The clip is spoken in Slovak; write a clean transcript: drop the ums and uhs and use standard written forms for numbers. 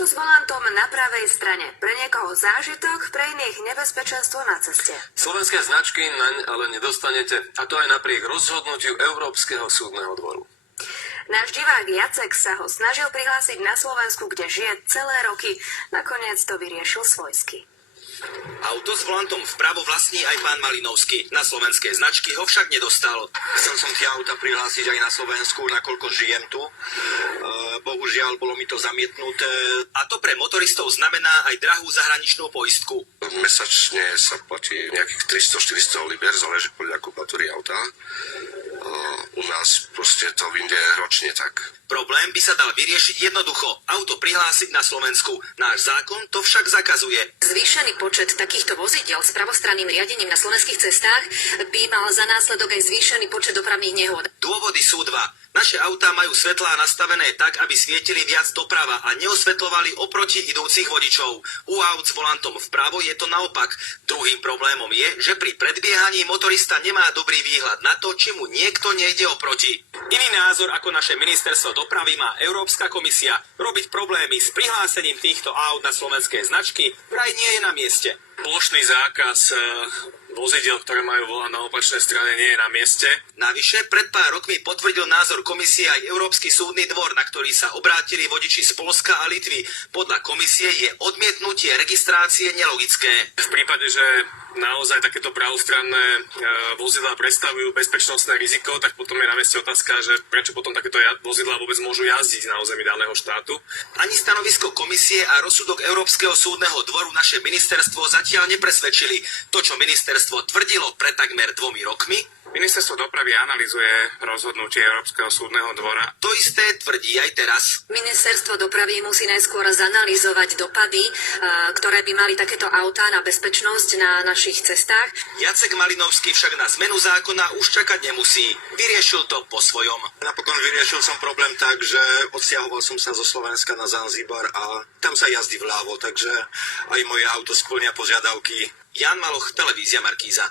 Auto s volantom na pravej strane. Pre niekoho zážitok, pre iných nebezpečenstvo na ceste. Slovenské značky naň ale nedostanete, a to aj napriek rozhodnutiu Európskeho súdneho dvoru. Náš divák Jacek sa ho snažil prihlásiť na Slovensku, kde žije celé roky. Nakoniec to vyriešil svojsky. Auto s volantom vpravo vlastní aj pán Malinovský. Na slovenské značky ho však nedostal. Chcel som tie auta prihlásiť aj na Slovensku, nakoľko žijem tu. Bohužiaľ, bolo mi to zamietnuté. A to pre motoristov znamená aj drahú zahraničnú poistku. Mesačne sa platí nejakých 300-400 liber, záleží podľa kubatury auta. U nás proste to vyjde ročne tak. Problém by sa dal vyriešiť jednoducho. Auto prihlásiť na Slovensku. Náš zákon to však zakazuje. Zvýšený počet takýchto vozidiel s pravostranným riadením na slovenských cestách by mal za následok aj zvýšený počet dopravných nehôd. Dôvody sú dva. Naše autá majú svetlá nastavené tak, aby svietili viac doprava a neosvetľovali oproti idúcich vodičov. U aut s volantom vpravo je to naopak. Druhým problémom je, že pri predbiehaní motorista nemá dobrý výhľad na to, či mu niekto nejde oproti. Iný názor ako naše ministerstvo dopravy má Európska komisia. Robiť problémy s prihlásením týchto aut na slovenské značky vraj nie je na mieste. Plošný zákaz vozidiel, ktoré majú volant na opačnej strane, nie je na mieste. Navyše, pred pár rokmi potvrdil názor komisie aj Európsky súdny dvor, na ktorý sa obrátili vodiči z Poľska a Litvy. Podľa komisie je odmietnutie registrácie nelogické. V prípade, že naozaj takéto pravostranné vozidlá predstavujú bezpečnostné riziko, tak potom je na mieste otázka, že prečo potom takéto vozidlá vôbec môžu jazdiť na území daného štátu. Ani stanovisko komisie a rozsudok Európskeho súdneho dvoru naše ministerstvo zatiaľ nepresvedčili. To, čo ministerstvo tvrdilo pred takmer 2 rokmi, Ministerstvo dopravy analyzuje rozhodnutie Európskeho súdneho dvora. to isté tvrdí aj teraz. Ministerstvo dopravy musí najskôr zanalýzovať dopady, ktoré by mali takéto autá na bezpečnosť na našich cestách. Jacek Malinovský však na zmenu zákona už čakať nemusí. Vyriešil to po svojom. Napokon vyriešil som problém tak, že odsťahoval som sa zo Slovenska na Zanzibar a tam sa jazdí vľavo, takže aj moje auto spĺňa požiadavky. Jan Maloch, televízia Markíza.